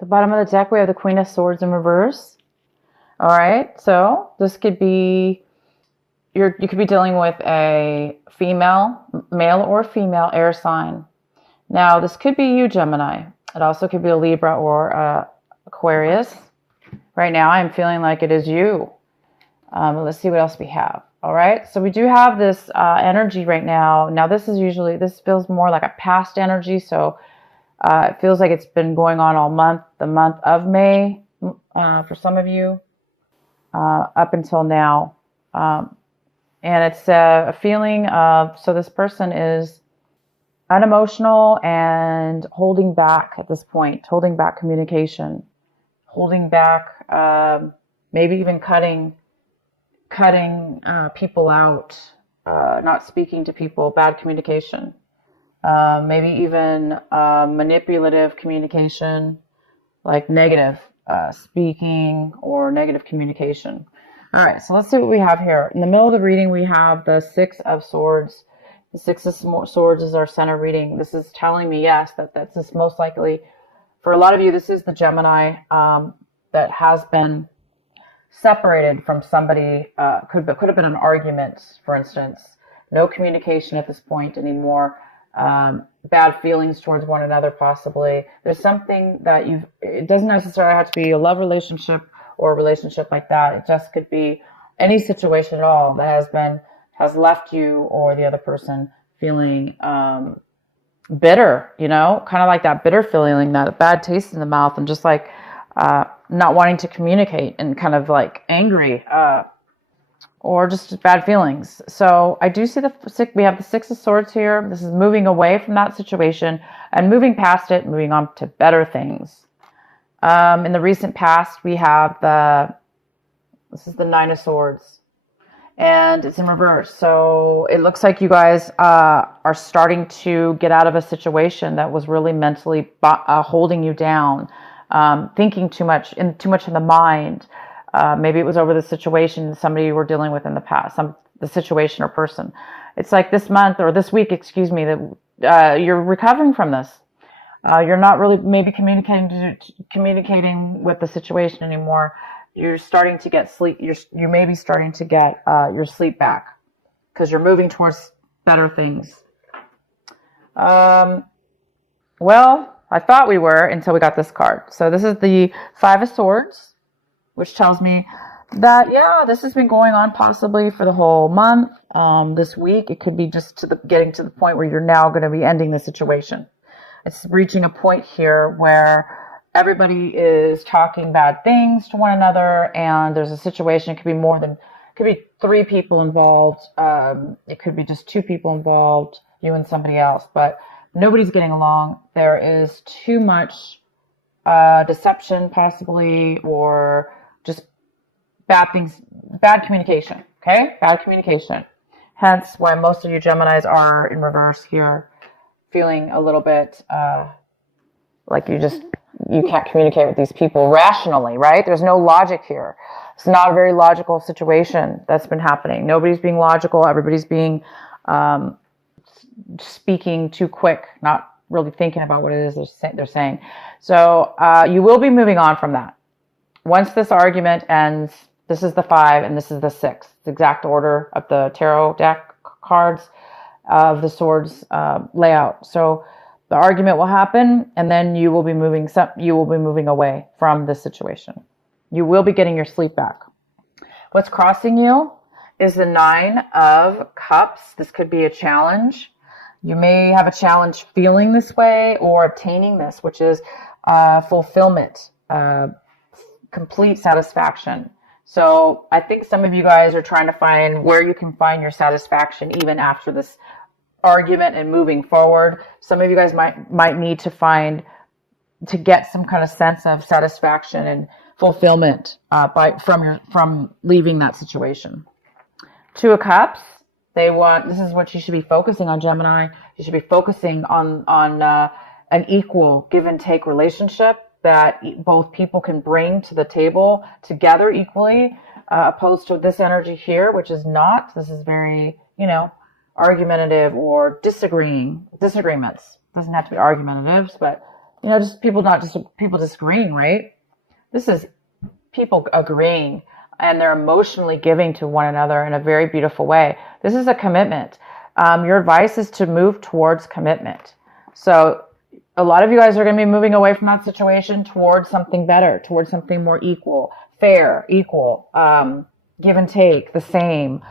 The bottom of the deck, we have the Queen of Swords in reverse. All right, so this could be, you could be dealing with a female, male or female air sign. Now, this could be you, Gemini. It also could be a Libra or Aquarius. Right now, I'm feeling like it is you. Let's see what else we have. All right, so we do have this energy right now. Now, this feels more like a past energy, so it feels like it's been going on all month, the month of May, for some of you, up until now. And it's a feeling of, so this person is unemotional and holding back at this point, holding back communication, holding back, maybe even cutting people out, not speaking to people, bad communication. Maybe even manipulative communication, like negative speaking or negative communication. All right, so let's see what we have here. In the middle of the reading, we have the Six of Swords. The Six of Swords is our center reading. This is telling me, yes, that's this most likely, for a lot of you, this is the Gemini that has been separated from somebody. Could have been an argument, for instance. No communication at this point anymore. Bad feelings towards one another, possibly. There's something that it doesn't necessarily have to be a love relationship or a relationship like that. It just could be any situation at all that has left you or the other person feeling bitter, kind of like that bitter feeling, that bad taste in the mouth, and just like not wanting to communicate and kind of like angry, or just bad feelings. So I do see we have the Six of Swords here. This is moving away from that situation and moving past it, moving on to better things. In the recent past, we have this is the Nine of Swords. And it's in reverse. So it looks like you guys are starting to get out of a situation that was really mentally holding you down, thinking too much in the mind. Maybe it was over the situation somebody you were dealing with in the past, the situation or person. It's like this month or this week, excuse me, that you're recovering from this. You're not really maybe communicating with the situation anymore. You're starting to get sleep. You may be starting to get your sleep back because you're moving towards better things. Well, I thought we were until we got this card. So this is the Five of Swords, which tells me that, yeah, this has been going on possibly for the whole month. This week, it could be just getting to the point where you're now going to be ending the situation. It's reaching a point here where everybody is talking bad things to one another, and there's a situation. It could be three people involved. It could be just two people involved, you and somebody else, but nobody's getting along. There is too much deception, possibly, or just bad things, bad communication. Okay, bad communication. Hence, why most of you Geminis are in reverse here, feeling a little bit like you can't communicate with these people rationally, right? There's no logic here. It's not a very logical situation that's been happening. Nobody's being logical. Everybody's being speaking too quick, not really thinking about what it is they're saying. So you will be moving on from that. Once this argument ends, this is the 5 and this is the 6. The exact order of the tarot deck cards of the swords layout. So the argument will happen, and then you will be moving away from this situation. You will be getting your sleep back. What's crossing you is the 9 of Cups. This could be a challenge. You may have a challenge feeling this way or obtaining this, which is fulfillment, complete satisfaction. So I think some of you guys are trying to find where you can find your satisfaction even after this argument and moving forward. Some of you guys might need to get some kind of sense of satisfaction and fulfillment from leaving that situation. 2 of Cups. This is what you should be focusing on, Gemini. You should be focusing on an equal give and take relationship that both people can bring to the table together equally, opposed to this energy here, which is not. This is very, argumentative or disagreements. Doesn't have to be argumentatives, but just people disagreeing, right? This is people agreeing, and they're emotionally giving to one another in a very beautiful way. This is a commitment. Your advice is to move towards commitment. So a lot of you guys are going to be moving away from that situation towards something better, towards something more equal, fair, equal, give and take, the same,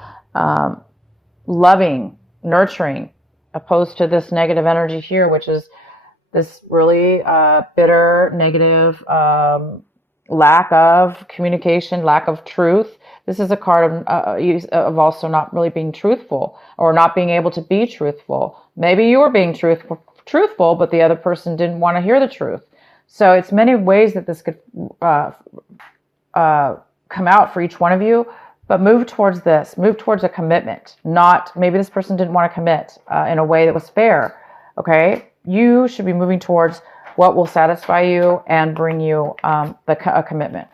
loving, nurturing, opposed to this negative energy here, which is this really bitter, negative, lack of communication, lack of truth. This is a card of also not really being truthful or not being able to be truthful. Maybe you were being truthful, but the other person didn't want to hear the truth. So it's many ways that this could come out for each one of you, but move towards this. Move towards a commitment. Not maybe this person didn't want to commit in a way that was fair. Okay, you should be moving towards what will satisfy you and bring you a commitment.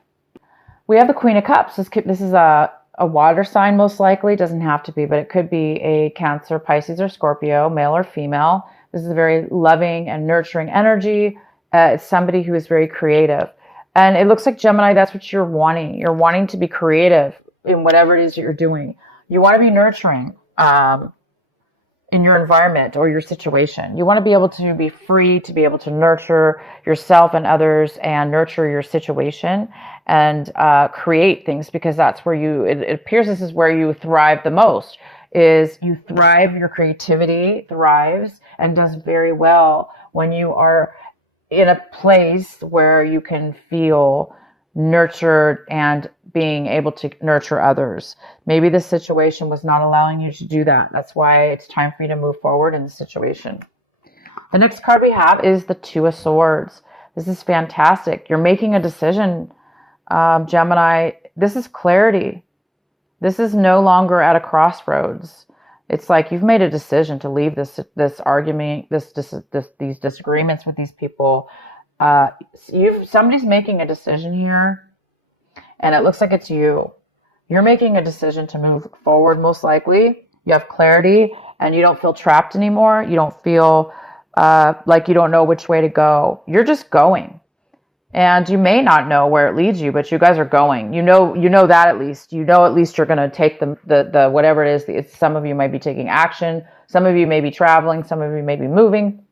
We have the Queen of Cups. This is a water sign, most likely. Doesn't have to be, but it could be a Cancer, Pisces, or Scorpio, male or female. This is a very loving and nurturing energy. It's somebody who is very creative. And it looks like, Gemini, that's what you're wanting. You're wanting to be creative in whatever it is that you're doing. You want to be nurturing in your environment or your situation. You want to be able to be free to be able to nurture yourself and others and nurture your situation and create things, because that's where it appears this is where you thrive the most. Is you thrive, your creativity thrives and does very well when you are in a place where you can feel nurtured and being able to nurture others. Maybe this situation was not allowing you to do that. That's why it's time for you to move forward in the situation. The next card we have is the Two of Swords. This is fantastic. You're making a decision, Gemini. This is clarity. This is no longer at a crossroads. It's like you've made a decision to leave this argument, these disagreements with these people. Somebody's making a decision here, and it looks like it's you. You're making a decision to move forward, most likely. You have clarity, and you don't feel trapped anymore. You don't feel like you don't know which way to go. You're just going. And you may not know where it leads you, but you guys are going. You know that at least. You know at least you're going to take the whatever it is. Some of you might be taking action. Some of you may be traveling. Some of you may be moving.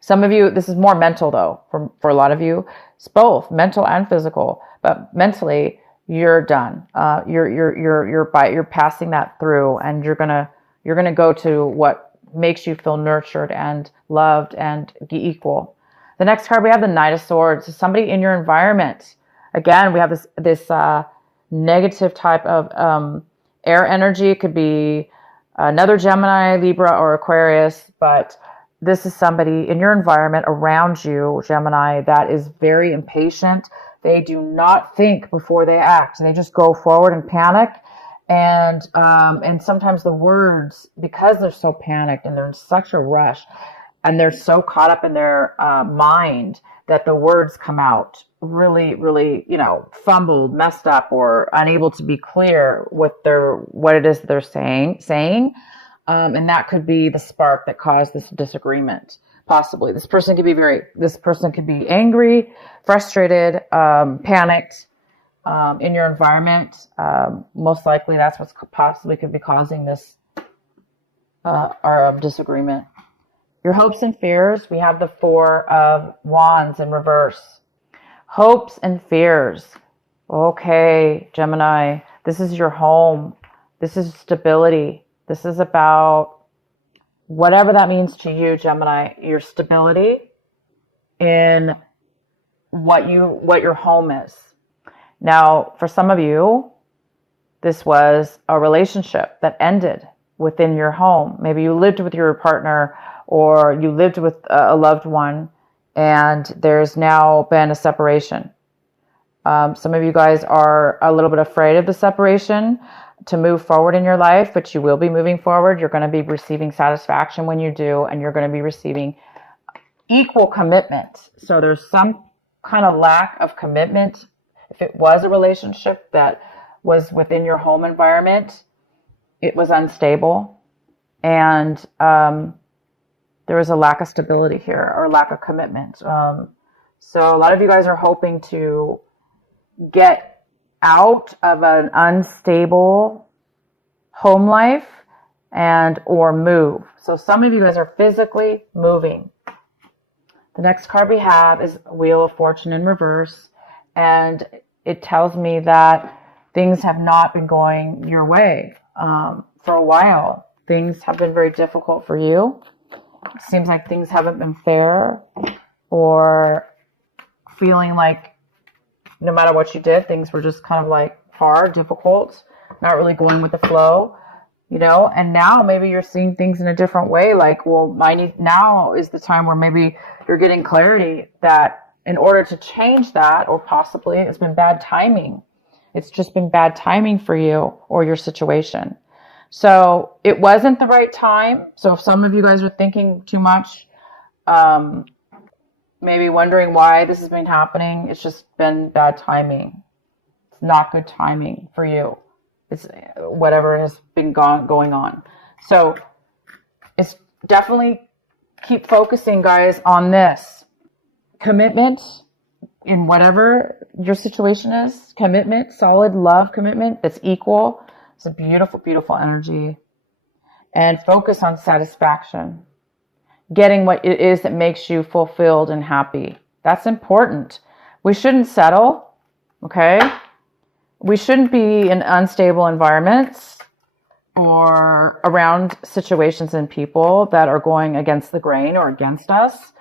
Some of you, this is more mental though, for a lot of you. It's both mental and physical. But mentally, you're done. You're passing that through, and you're gonna go to what makes you feel nurtured and loved and equal. The next card we have the Knight of Swords. Somebody in your environment. Again, we have this negative type of air energy. It could be another Gemini, Libra, or Aquarius, but this is somebody in your environment around you, Gemini, that is very impatient. They do not think before they act. They just go forward and panic. And sometimes the words, because they're so panicked and they're in such a rush, and they're so caught up in their mind that the words come out really, really, fumbled, messed up, or unable to be clear with what it is that they're saying. And that could be the spark that caused this disagreement. Possibly, this person could be angry, frustrated, panicked in your environment. Most likely, that's what's possibly could be causing this our disagreement. Your hopes and fears, we have the Four of Wands in reverse. Hopes and fears. Okay, Gemini, this is your home. This is stability. This is about whatever that means to you, Gemini, your stability in what your home is. Now, for some of you, this was a relationship that ended within your home. Maybe you lived with your partner, or you lived with a loved one, and there's now been a separation. Some of you guys are a little bit afraid of the separation to move forward in your life, but you will be moving forward. You're going to be receiving satisfaction when you do, and you're going to be receiving equal commitment. So there's some kind of lack of commitment. If it was a relationship that was within your home environment, it was unstable, and There is a lack of stability here, or lack of commitment. So a lot of you guys are hoping to get out of an unstable home life and or move. So some of you guys are physically moving. The next card we have is Wheel of Fortune in reverse, and it tells me that things have not been going your way for a while. Things have been very difficult for you. It seems like things haven't been fair, or feeling like no matter what you did, things were just kind of like hard, difficult, not really going with the flow, you know. And now maybe you're seeing things in a different way. Like, well, now is the time where maybe you're getting clarity that in order to change that, or possibly it's been bad timing. It's just been bad timing for you or your situation. So it wasn't the right time. So if some of you guys are thinking too much, maybe wondering why this has been happening, it's just been bad timing. It's not good timing for you. It's whatever has been going on. So it's definitely keep focusing, guys, on this. Commitment in whatever your situation is. Commitment, solid love commitment that's equal. It's a beautiful, beautiful energy. And focus on satisfaction. Getting what it is that makes you fulfilled and happy. That's important. We shouldn't settle, okay? We shouldn't be in unstable environments or around situations and people that are going against the grain or against us.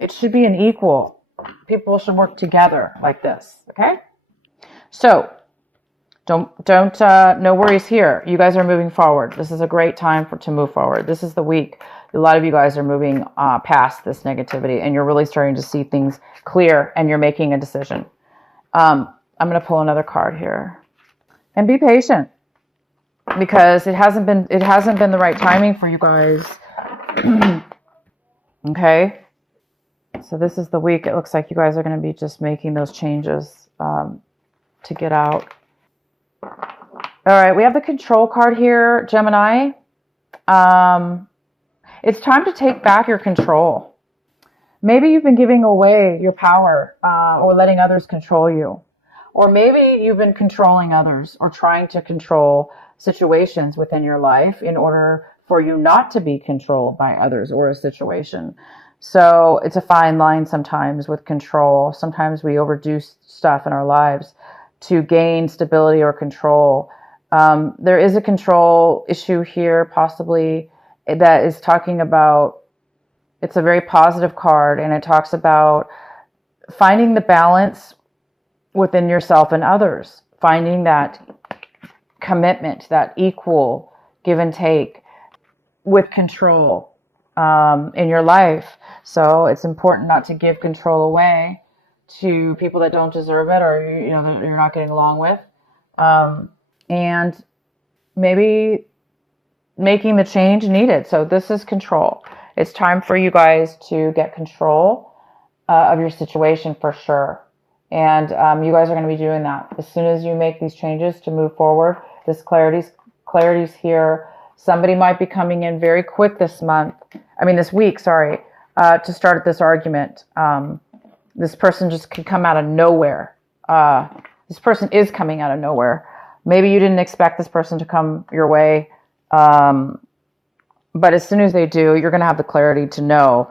It should be an equal. People should work together like this, okay? So, no worries here. You guys are moving forward. This is a great time to move forward. This is the week. A lot of you guys are moving past this negativity, and you're really starting to see things clear, and you're making a decision. I'm going to pull another card here, and be patient, because it hasn't been the right timing for you guys. Okay. So this is the week. It looks like you guys are going to be just making those changes to get out. All right, we have the Control card here, Gemini. It's time to take back your control. Maybe you've been giving away your power or letting others control you. Or maybe you've been controlling others or trying to control situations within your life in order for you not to be controlled by others or a situation. So it's a fine line sometimes with control. Sometimes we overdo stuff in our lives to gain stability or control. There is a control issue here, possibly, that is talking about, it's a very positive card, and it talks about finding the balance within yourself and others, finding that commitment, that equal give and take with control in your life. So it's important not to give control away to people that don't deserve it, or that you're not getting along with, and maybe making the change needed. So this is control. It's time for you guys to get control of your situation for sure. And you guys are going to be doing that as soon as you make these changes to move forward. This clarity's here. Somebody might be coming in very quick this week, to start this argument. This person just could come out of nowhere. This person is coming out of nowhere. Maybe you didn't expect this person to come your way. But as soon as they do, you're going to have the clarity to know,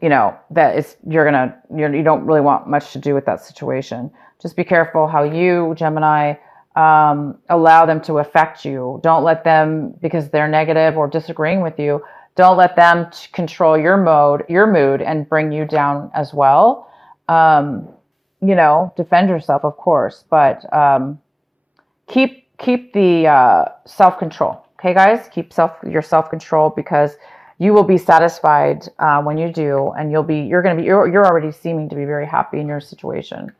that you don't really want much to do with that situation. Just be careful how you, Gemini, allow them to affect you. Don't let them, because they're negative or disagreeing with you, don't let them control your mood and bring you down as well. Defend yourself, of course, but keep the self-control. Okay, guys, keep your self-control, because you will be satisfied when you do, and you're already seeming to be very happy in your situation.